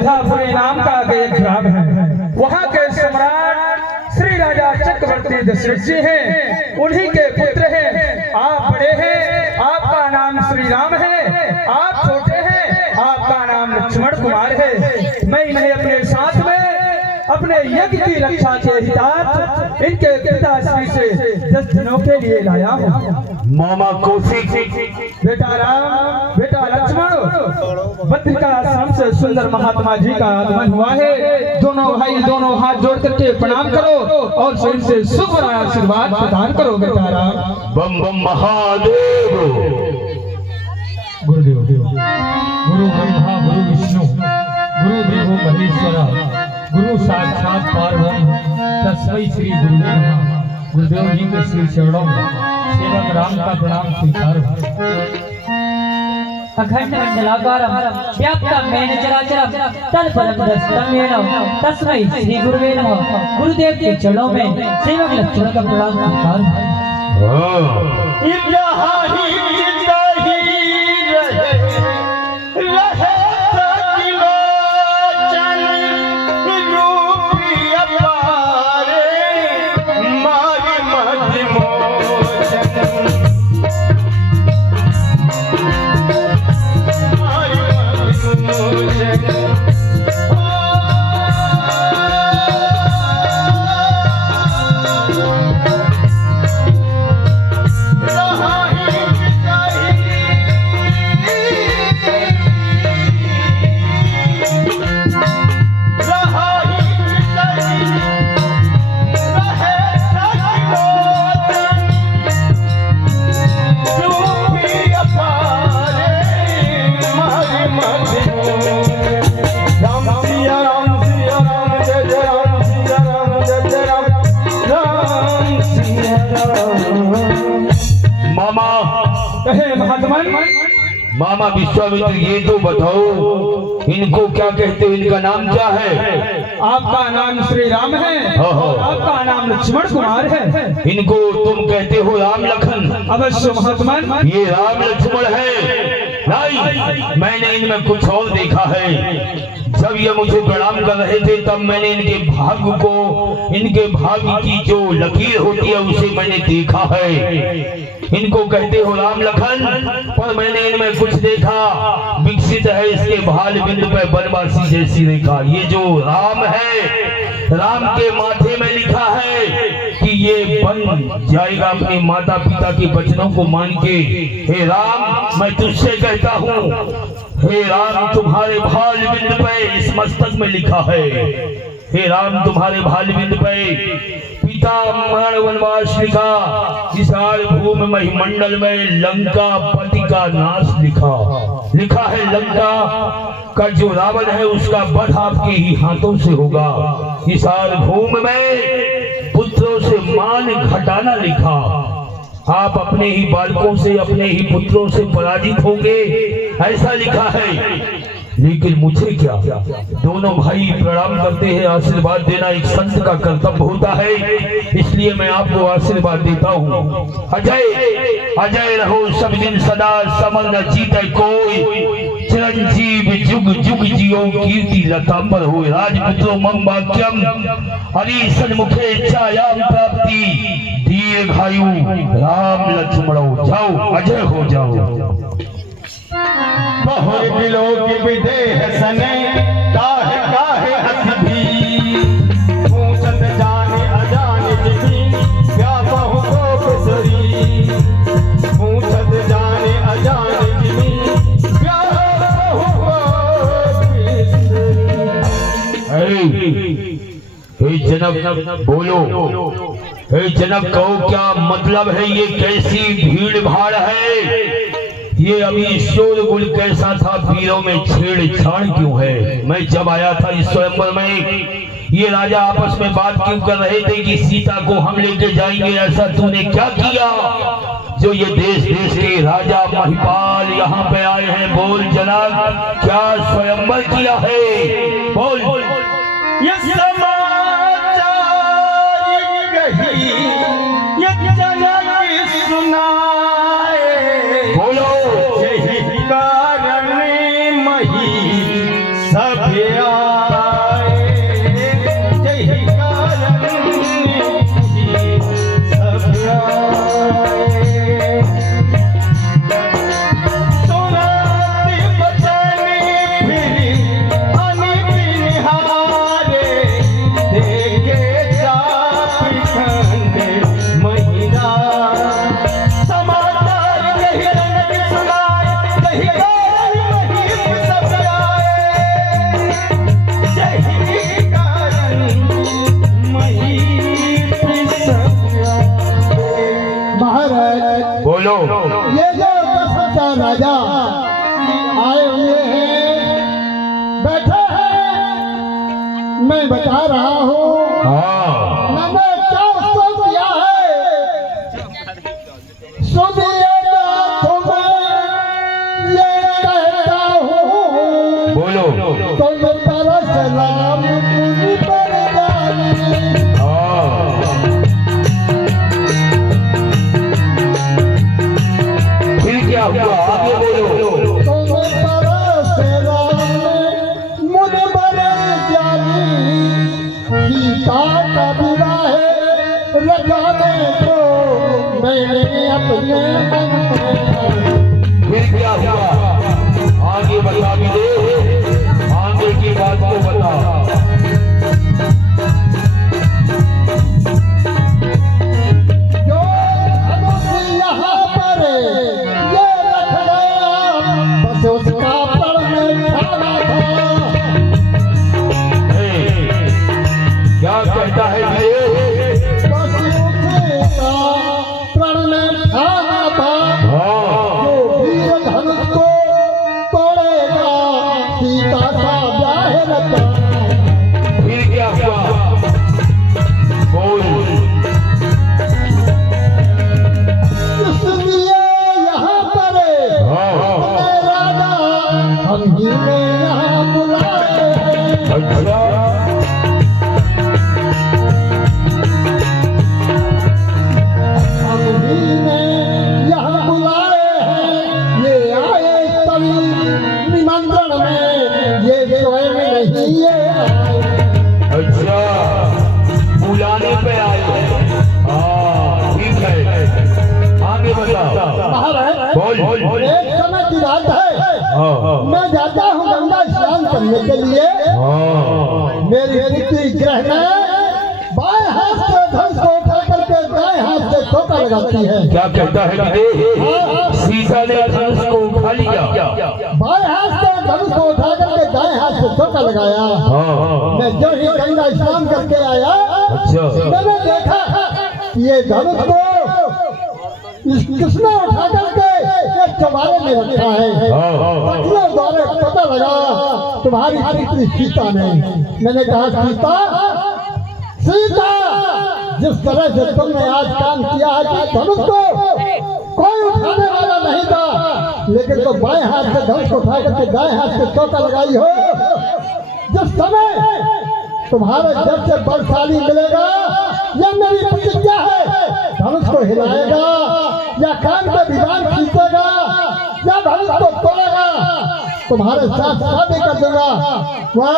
अयोध्यापुरी नाम का एक ग्राम है। वहाँ के सम्राट श्री राजा चक्रवर्ती दशरथ जी हैं, उन्हीं के पुत्र हैं। आप बड़े हैं, आपका नाम श्री राम है। आप छोटे हैं, आपका नाम लक्ष्मण कुमार है। मैं इन्हें अपने साथ में अपने यज्ञ की रक्षा के हितार्थ इनके पिताश्री से 10 दिनों के लिए लाया हूँ। मामा कौशिक, बेटा राम, बेटा लक्ष्मण, बद्रिका आश्रम से सुंदर महात्मा जी का आगमन हुआ है। दोनों भाई दोनों हाथ जोड़ करके प्रणाम करो और फिर से शुभ आशीर्वाद प्रदान करो। बेटा राम। बम बम महादेव। गुरुदेव, गुरु ब्रह्मा गुरु विष्णु गुरु देवो महेश्वरा गुरु साक्षात परब्रह्म तस्मै श्री गुरुवे नमः। गुरुदेव जी के श्री चरणों में सेवक राम का प्रणाम स्वीकार। अखंड मंडलाकारं व्याप्तं येन चराचरं तत्पदं दर्शितं येन तस्मै श्री गुरुवे नमः। गुरुदेव के चरणों में सेवक लक्ष्मण का प्रणाम स्वीकार। मामा विश्वामित्र, ये तो बताओ इनको क्या कहते हो, इनका नाम क्या है? आपका नाम श्री राम है, आपका नाम लक्ष्मण कुमार है। इनको तुम कहते हो राम लखन? अवश्य महात्मन। ये राम लक्ष्मण है? नहीं, मैंने इनमें कुछ और देखा है। जब ये मुझे प्रणाम कर रहे थे तब मैंने इनके भाग्य को, इनके भाग्य की जो लकीर होती है उसे मैंने देखा है। इनको कहते हो राम लखन, पर मैंने इनमें कुछ देखा विकसित है इसके भाल बिंद पे बनवासी जैसी रेखा। ये जो राम है, राम के माथे में लिखा है कि ये बन जाएगा अपने माता पिता के वचनों को मान के। हे राम, मैं तुझसे कहता हूँ, हे राम, तुम्हारे भाल बिंद पे इस मस्तक में लिखा है, हे राम, तुम्हारे भाल बिंद पे पिता मरण वनवास लिखा, इस भूमि महिमंडल में लंका पति का नाश लिखा है। लंका का जो रावण है उसका वध आपके ही हाथों से होगा। इस भूमि में पुत्रों से मान घटाना लिखा, आप अपने ही बालकों से, अपने ही पुत्रों से पराजित होंगे, ऐसा लिखा है। लेकिन मुझे क्या, दोनों भाई प्रणाम करते हैं, आशीर्वाद देना एक संत का कर्तव्य होता है, इसलिए मैं आपको आशीर्वाद देता हूँ। अजय अजय रहो सब दिन सदा, समर न जीते कोई, चिरंजीव जुग जुग जियो, कीर्ति लता पर हो, राजपुत्रो मम वाक्यम, हरि सन्मुखे छायाम प्राप्ति, दीर्घायु राम लक्ष्मणो। जाओ, अजय हो जाओ। बहुर दिलों की विदेह सने, काहे काहे हंस भी, पूछत जाने अजाने जिमी, क्या कहूँ को बिसरी, पूछत जाने अजाने जिमी, क्या कहूँ को बिसरी। हे जनक बोलो, हे जनक कहो क्या मतलब है, ये कैसी भीड़ भाड़ है, ये अभी शोरगुल कैसा था, वीरों में छेड़छाड़ क्यों है? मैं जब आया था इस स्वयंवर में, ये राजा आपस में बात क्यों कर रहे थे कि सीता को हम लेके जाएंगे, ऐसा तूने क्या किया जो ये देश देश के राजा महिपाल यहाँ पे आए हैं? बोल जनक, क्या स्वयंवर किया है? बोल। ये समाचार कही, ये जनक सुनाए, बोलो। यही कारण मही सभे आए, यही कारण ही सब आए। सुनाती बचनी फिर अनिति निहारे, देखे चाप खंड महिरा। समाचार कही जनक सुनाए, कही कारण वही सब आए, यही कारण वही सब आए। महाराज, बोलो। ये जो सच्चा राजा आए हुए हैं, बैठे हैं, मैं बता रहा हूँ। हाँ मैंने क्या उसको किया है, सुनिए तुम्हें ये कहता हूँ, बोलो। तुम पर सलाम मुझ पर जानी। हाँ फिर क्या हुआ, आगे बोलो। तुम पर सलाम मुझ पर जानी, सीता का विवाह रचाने को मैंने अपने मन में। फिर क्या हुआ, आगे बता भी दे, आगे की बात को बता। जो धनुष यहाँ पर ये रख गया, बस उसका पड़ में खाना था। क्या कहता है ये? बस उसका प्रण में खाना था। हाँ जो वीर धनुष को तोड़ेगा, सीता का ब्याह रचा। फिर क्या हुआ, बोल। इसलिए यहाँ पर हाँ मैं राजा हम ही ने यहाँ बुलाए हैं। अच्छा हम ही ने यहाँ बुलाए हैं। ये आए तभी निमंत्रण में, ये स्वयं नहीं ये आए। अच्छा बुलाने पे आए हो। हाँ ठीक है, आगे बता। महाराज, बोल। एक समय की बात है, हाँ मैं जाता हूँ गंगा स्नान करने के लिए। हाँ मेरी पुत्री ग्रह में बाएं हाथ से धनुष को उठा करके दाएं हाथ से धोखा लगाती है। क्या कहता है कि सीता ने धनुष को उठा लिया। बाएं हाथ से धनुष को उठा करके दाएं हाथ से धोखा लगाया। हाँ मैं जो ही गंगा स्नान करके आया, अच्छा मैंने देखा ये धनुष को किसने उठा करके एक चौबारे में रखा है। हाँ पत्नियों द्वारा पता लगा तुम्हारी पुत्री सीता ने। मैंने कहा सीता, सीता, जिस तरह से तुमने आज काम किया है कि धनुष को कोई उठाने वाला नहीं था, लेकिन तो बाएं हाथ से धनुष को उठा करके दाएं हाथ से चौका लगाई हो। जिस समय तुम्हारे जब से बलशाली मिलेगा, यह मेरी प्रतिज्ञा है, धनुष को हिलाएगा या कान पे विमान खींचेगा या धनुष को तोड़ेगा, तुम्हारे साथ शादी कर दूंगा। वह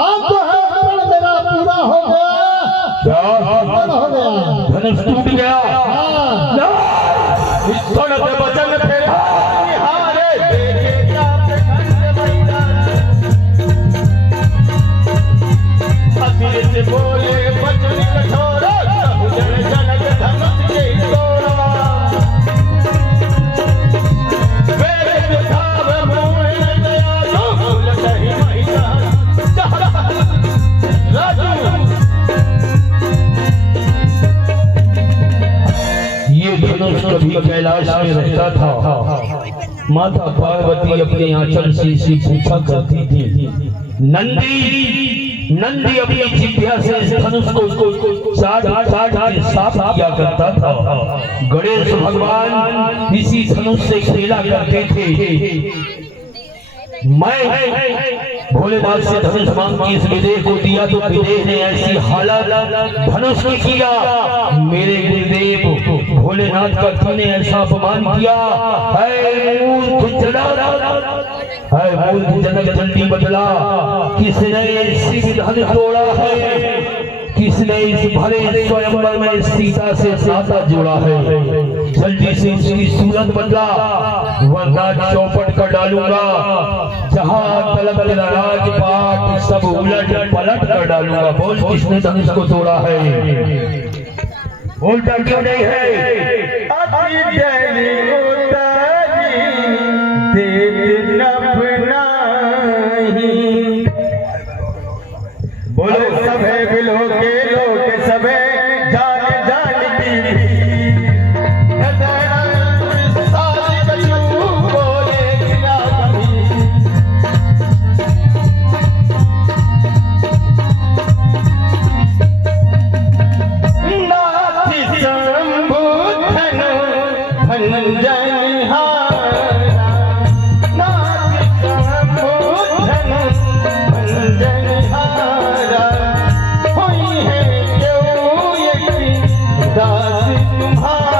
आप जो है प्रण मेरा पूरा हो गया, पूर्ण हो गया। धनुष टूट गया। हाँ। सुनत वचन फिर निहारे, देखे चाप खंड महिरा। अखिल से बोले वचन कठोरा, बहुजन जनक धनुष के तोड़ा। वेद विधाव मोह दया, जो भूल कही महिरा। राजू ये धनुष कभी कैलाश में रहता था। माता पार्वती अपने आंचल से इसे पूछा करती थी। नंदी अपनी जिह्वा से इस धनुष को चाट के साफ किया करता था। गणेश भगवान इसी धनुष से खेला करते थे। मैं भोलेनाथ से धनुष मांग के इस विदेह को दिया तो विदेह ने ऐसी हालत धनुष की किया। मेरे गुरुदेव भोलेनाथ का तुमने ऐसा अपमान किया है। है मूर्ख जनक जल्दी बतला, किसने शिव धन तोड़ा है, किसने इस भरे स्वयंवर में सीता से नाता जोड़ा है, जल्दी से उसकी सूरत बदला वरना चौपट कर डालूंगा, जहां तलब तेरा राजपाट सब उलट पलट कर डालूंगा। बोल किसने धनुष को तोड़ा है, बोलता क्यों नहीं है? अति जनी उतारी देत नभ नाही, बोलो सभे बिलो के लोग सभे जान जान की सारी कछु बोले बिना कभी, नाथी शंभु धनु भंजन हारा, नाथी शंभु धनु भंजन हारा, होई है क्यों यकी दास तुम्हारा।